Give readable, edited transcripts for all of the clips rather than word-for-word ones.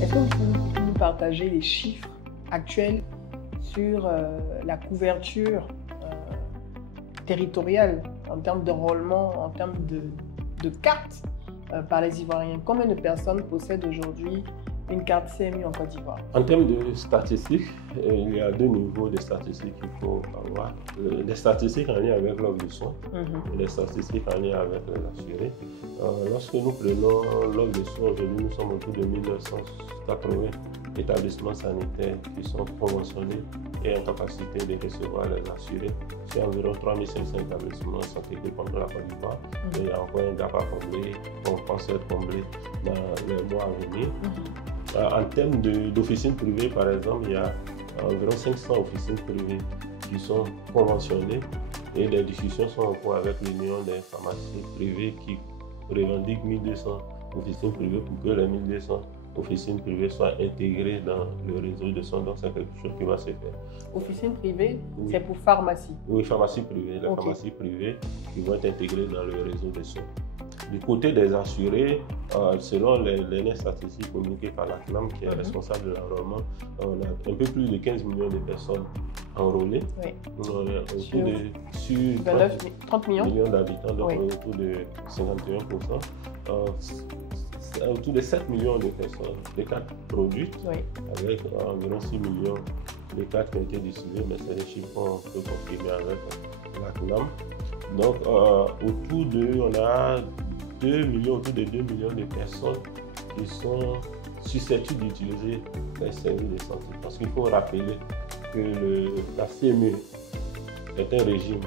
Est-ce que vous pouvez nous partager les chiffres actuels sur la couverture territoriale en termes d'enrôlement, en termes de cartes par les Ivoiriens? Combien de personnes possèdent aujourd'hui une carte CMU en Côte d'Ivoire? En termes de statistiques, il y a deux niveaux de statistiques qu'il faut avoir. Les statistiques en lien avec l'offre de soins et les statistiques en lien avec les assurés. Lorsque nous prenons l'offre de soins, aujourd'hui nous sommes autour de 1980 établissements sanitaires qui sont conventionnés et en capacité de recevoir les assurés. C'est environ 3500 établissements de santé qui comprennent la Côte d'Ivoire. Il y a encore un gap à combler, qu'on pense être comblé dans les mois à venir. En termes d'officines privées, par exemple, il y a environ 500 officines privées qui sont conventionnées et les discussions sont en cours avec l'Union des pharmacies privées qui revendiquent 1200 officines privées pour que les 1200 officines privées soient intégrées dans le réseau de soins. Donc, c'est quelque chose qui va se faire. Officines privées, oui. C'est pour pharmacie? Oui, pharmacies privées. Les pharmacies privées qui vont être intégrées dans le réseau de soins. Du côté des assurés, selon les dernières statistiques communiquées par la CNAM, qui est responsable de l'enrôlement, on a un peu plus de 15 millions de personnes enrôlées. Oui. On est autour sur 30 millions d'habitants, donc autour de 51%. Autour de 7 millions de personnes, de cartes produites, avec environ 6 millions de cartes qui ont été distribuées, mais c'est des chiffres qu'on peut confirmer avec la CNAM. Donc, autour de 2 millions de personnes qui sont susceptibles d'utiliser les services de santé. Parce qu'il faut rappeler que la CMU est un régime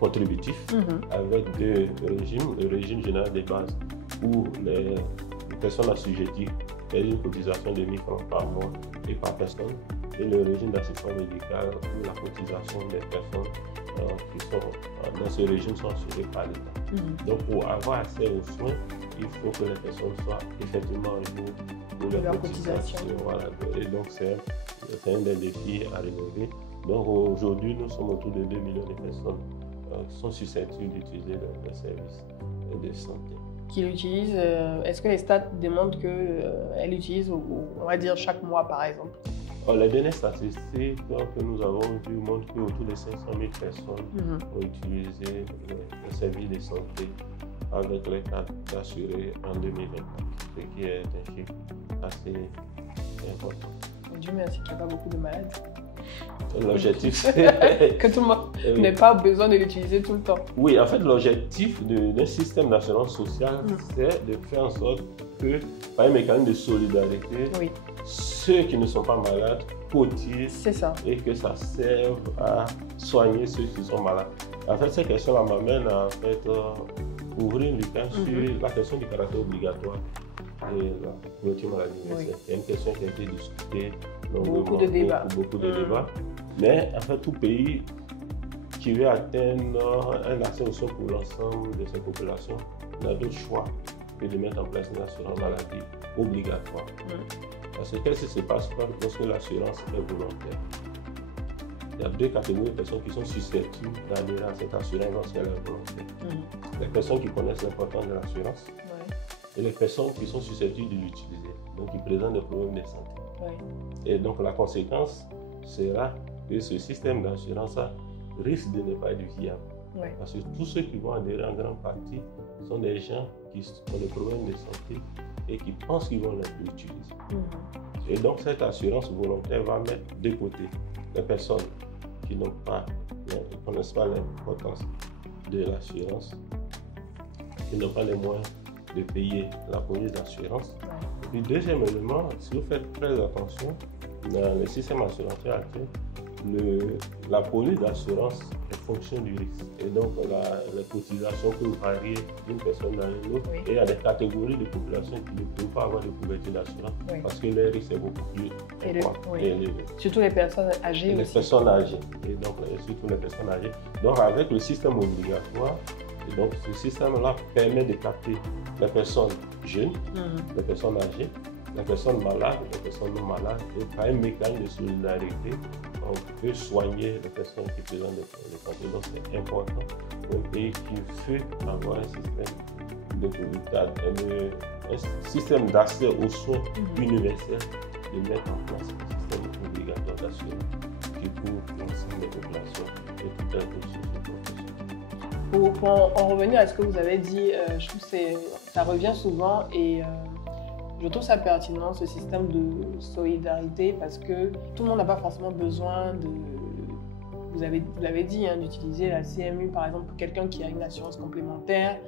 contributif avec deux régimes. Le régime général des bases où les personnes assujetties payent une cotisation de 1000 francs par mois et par personne. Et le régime d'assistance médicale où la cotisation des personnes qui sont dans ce régime sont assurées par l'État. Donc pour avoir accès aux soins, il faut que les personnes soient effectivement en jour de leur cotisation. Voilà. Et donc c'est un des défis à relever. Donc aujourd'hui, nous sommes autour de 2 millions de personnes qui sont susceptibles d'utiliser les services de santé. Qui l'utilisent, est-ce que les stats démontrent qu'elles l'utilisent, on va dire, chaque mois par exemple? Les dernières statistiques que nous avons vues montrent qu'autour de 500 000 personnes ont utilisé les services de santé avec les cartes assurées en 2024, ce qui est un chiffre assez important. Dieu merci qu'il n'y a pas beaucoup de malades. L'objectif, c'est que tout le monde n'ait pas besoin de l'utiliser tout le temps. Oui, en fait, l'objectif d'un système d'assurance sociale, c'est de faire en sorte que, par un mécanisme de solidarité, ceux qui ne sont pas malades cotisent et que ça serve à soigner ceux qui sont malades. En fait, cette question-là m'amène à ouvrir une lucarne sur la question du caractère obligatoire de la couverture maladie universelle. C'est une question qui a été discutée beaucoup de débats. Mais en fait, tout pays qui veut atteindre un accès aux soins pour l'ensemble de ses populations n'a d'autre choix que de mettre en place une assurance maladie obligatoire. Parce que qu'est-ce qui se passe lorsque l'assurance est volontaire? Il y a deux catégories de personnes qui sont susceptibles d'adhérer à cette assurance lorsqu'elle est volontaire. Les personnes qui connaissent l'importance de l'assurance et les personnes qui sont susceptibles de l'utiliser, donc qui présentent des problèmes de santé. Et donc la conséquence sera que ce système d'assurance risque de ne pas être viable. Parce que tous ceux qui vont adhérer en grande partie sont des gens qui ont des problèmes de santé et qui pensent qu'ils vont l'utiliser. Et donc cette assurance volontaire va mettre de côté les personnes qui ne connaissent pas l'importance de l'assurance, qui n'ont pas les moyens de payer la police d'assurance. Et puis deuxième élément, si vous faites très attention, dans le système assurantiel actuel, la police d'assurance est fonction du risque. Et donc, les cotisations peuvent varier d'une personne à une autre. Et il y a des catégories de populations qui ne peuvent pas avoir de couverture d'assurance parce que le risque est beaucoup plus élevé. Surtout les personnes âgées aussi. Les personnes âgées. Et donc, surtout les personnes âgées. Donc, avec le système obligatoire, et donc, ce système-là permet de capter les personnes jeunes, les personnes âgées, les personnes malades, les personnes non malades, et par un mécanisme de solidarité, on peut soigner les personnes qui présentent des problèmes de santé. Donc c'est important pour un pays qui veut avoir un système un système d'accès aux soins universel, de mettre en place un système obligatoire d'assurance qui couvre l'ensemble des populations et tout un peu Pour en revenir à ce que vous avez dit, je trouve que ça revient souvent et je trouve ça pertinent, ce système de solidarité, parce que tout le monde n'a pas forcément besoin de, vous l'avez dit, hein, d'utiliser la CMU par exemple pour quelqu'un qui a une assurance complémentaire,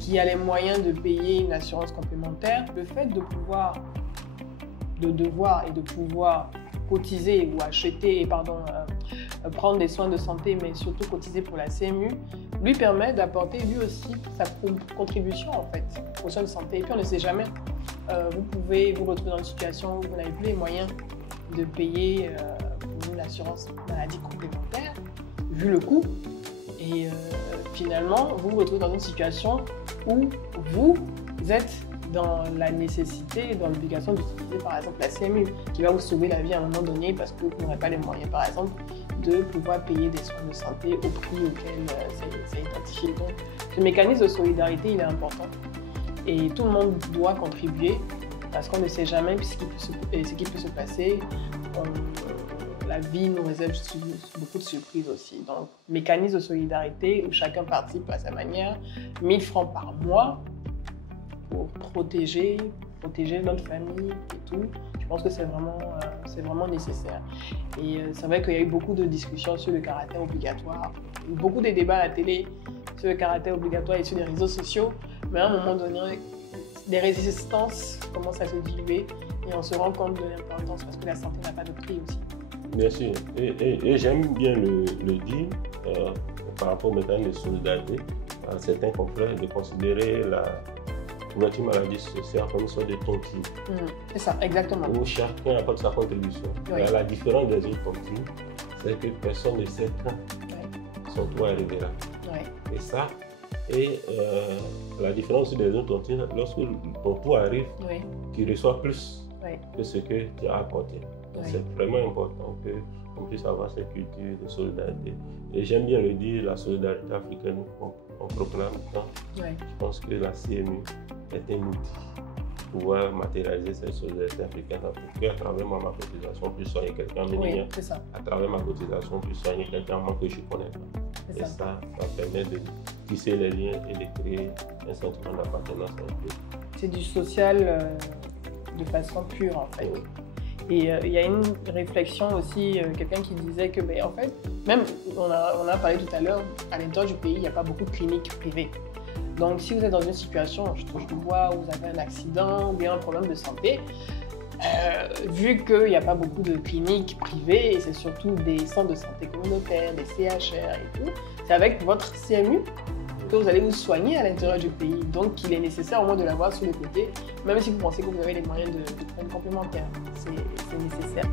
qui a les moyens de payer une assurance complémentaire. Le fait de devoir et de pouvoir cotiser ou acheter, prendre des soins de santé, mais surtout cotiser pour la CMU, lui permet d'apporter lui aussi sa contribution en fait aux soins de santé. Et puis on ne sait jamais, vous pouvez vous retrouver dans une situation où vous n'avez plus les moyens de payer pour une assurance maladie complémentaire, vu le coût. Et finalement, vous vous retrouvez dans une situation où vous êtes dans la nécessité, dans l'obligation d'utiliser par exemple la CMU, qui va vous sauver la vie à un moment donné parce que vous n'aurez pas les moyens, par exemple, de pouvoir payer des soins de santé au prix auquel c'est identifié. Donc, ce mécanisme de solidarité, il est important. Et tout le monde doit contribuer parce qu'on ne sait jamais ce qui peut se passer. La vie nous réserve beaucoup de surprises aussi. Donc, mécanisme de solidarité où chacun participe à sa manière, 1000 francs par mois pour protéger notre famille et tout. Je pense que c'est vraiment nécessaire. Et c'est vrai qu'il y a eu beaucoup de discussions sur le caractère obligatoire, beaucoup de débats à la télé sur le caractère obligatoire et sur les réseaux sociaux, mais à un moment donné, des résistances commencent à se diluer et on se rend compte de l'importance parce que la santé n'a pas de prix aussi. Bien sûr, et j'aime bien le dire par rapport au mécanisme de solidarité à certains confrères de considérer la couverture maladie sociale comme une sorte de tontine. C'est ça, exactement. Où chacun apporte sa contribution. Oui. La différence des autres tontines, c'est que personne ne sait quand son toit arrivera. Oui. Et ça, la différence des autres tontines, lorsque ton toit arrive, tu reçois plus que ce que tu as apporté. C'est vraiment important qu'on puisse avoir cette culture de solidarité. Et j'aime bien le dire, la solidarité africaine, on proclame tant. Je pense que la CMU est un outil pour pouvoir matérialiser cette solidarité africaine. À travers ma cotisation, puis soigner quelqu'un à travers ma cotisation, puis soigner quelqu'un que je ne connais pas. Et ça permet de tisser les liens et de créer un sentiment d'appartenance à un pays. C'est du social de façon pure en fait. Oui. Et il y a une réflexion aussi, quelqu'un qui disait que, en fait, même, on a parlé tout à l'heure, à l'intérieur du pays, il n'y a pas beaucoup de cliniques privées. Donc, si vous êtes dans une situation, je touche du bois, où vous avez un accident ou bien un problème de santé, vu qu'il n'y a pas beaucoup de cliniques privées, et c'est surtout des centres de santé communautaires, des CHR et tout, c'est avec votre CMU que vous allez vous soigner à l'intérieur du pays. Donc, il est nécessaire au moins de l'avoir sur le côté, même si vous pensez que vous avez les moyens de prendre complémentaire. C'est nécessaire.